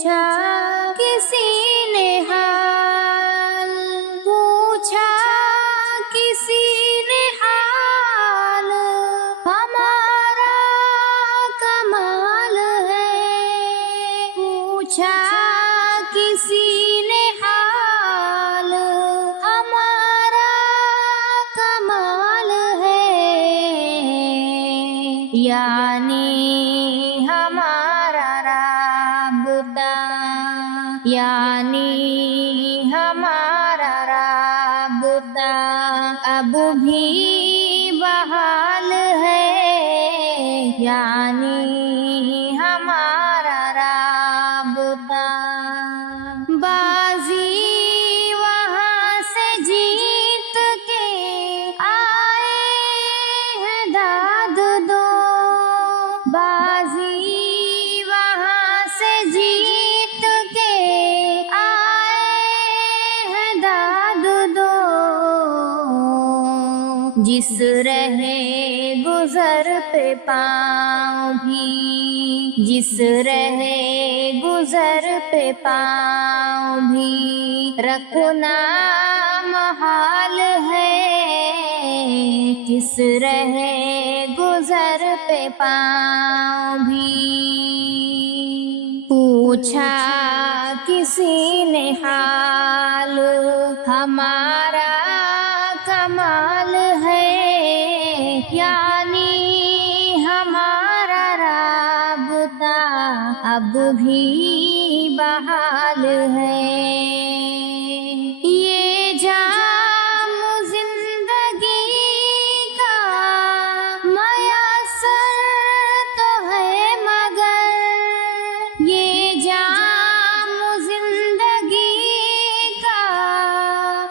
پوچھا کسی نے حال، پوچھا کسی نے حال، ہمارا کمال ہے، پوچھا کسی نے حال، ہمارا کمال ہے، یعنی ہمارا رابطہ، یعنی ہمارا رابطہ اب بھی بحال ہے، یعنی ہمارا رابطہ۔ بازی وہاں سے جیت کے آئے ہیں داد دو، بازی وہاں سے جیت کے آئے ہیں داد دو، جس رہے گزر پہ پاؤں بھی، جس رہے گزر پہ پاؤں بھی رکھنا محال ہے، جس رہے گزر پہ پاؤں بھی۔ پوچھا کسی نے حال، ہمارا کمال ہے، یعنی ہمارا رابطہ اب بھی بحال ہے۔ یہ جام زندگی کا میسر تو ہے مگر، یہ جام زندگی کا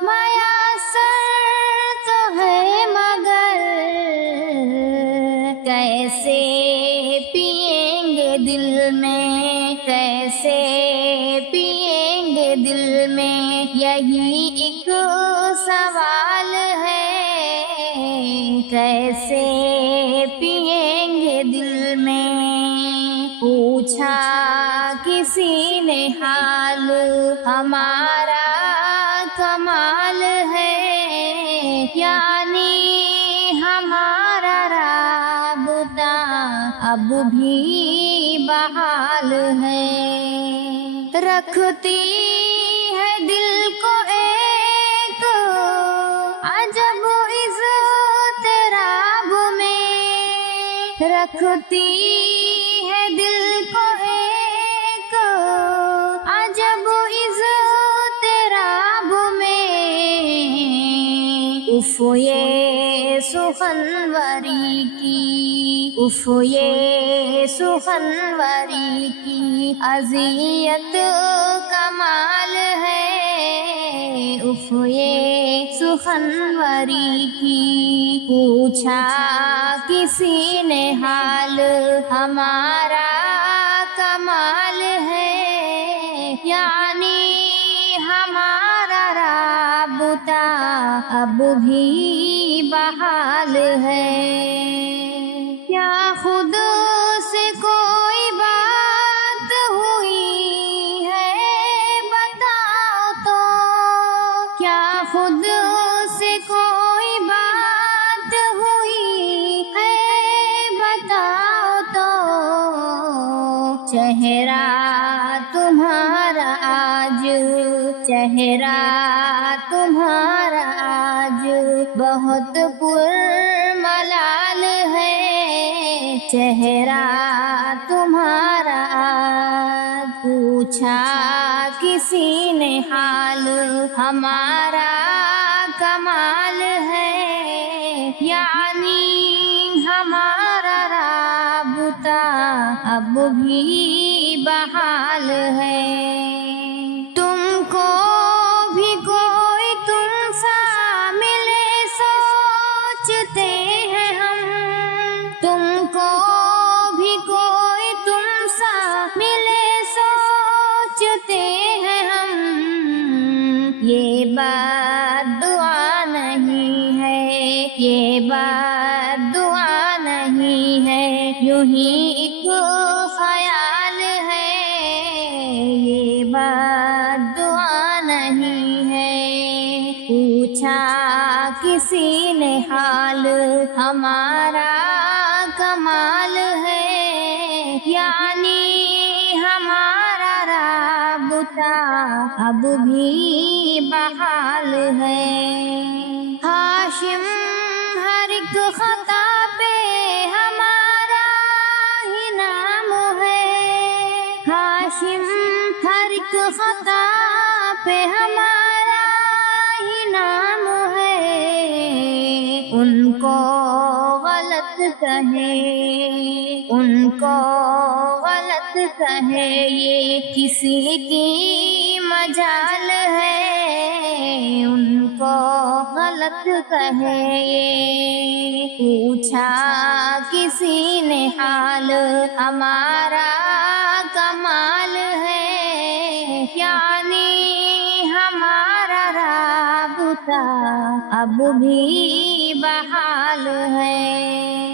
میسر تو ہے مگر، کیسے پئیں گے دل میں، کیسے پئیں گے دل میں، یہی ایک سوال ہے، کیسے پئیں گے دل میں۔ پوچھا کسی نے حال، ہمارا کمال ہے، یعنی ہمارا رابطہ اب بھی بحال ہے۔ رکھتی ہے دل کو ایک عجب اضطراب میں، رکھتی ہے دل کو ایک عجب اضطراب میں، اف یہ سخنوری کی، اف یہ سخنوری کی اذیت کمال ہے، اف یہ سخنوری کی۔ پوچھا کسی نے حال، ہمارا کمال ہے، یعنی ہمارا رابطہ اب بھی بحال ہے۔ کیا خود سے کوئی بات ہوئی ہے بتاؤ تو، کیا خود سے کوئی بات ہوئی ہے بتاؤ تو، چہرہ تمہارا آج، چہرہ تمہارا آج بہت پرملال ہے، چہرہ تمہارا آج۔ پوچھا کسی نے حال، ہمارا کمال ہے، یعنی ہمارا رابطہ اب بھی بحال ہے۔ تم کو بھی کوئی تم سا ملے سوچتے ہیں ہم، تم کو بھی کوئی تم سا ملے سوچتے ہیں ہم، یہ بات دعا نہیں ہے، یہ بات دعا نہیں ہے، یوں ہی ایک خیال ہے، ہمارا کمال ہے، یعنی ہمارا رابطہ اب بھی بحال ہے۔ ہاشم ہر ایک خطا پہ ہمارا ہی نام ہے، ہاشم ہر ایک خطا پہ ہمارا ہی نام ہے۔ ان کو غلط کہے، ان کو غلط کہے، یہ کسی کی مجال ہے۔ ان کو غلط کہے، یہ پوچھا کسی نے حال، ہمارا کمال ہے، یعنی ہمارا رابطہ اب بھی بحال ہے۔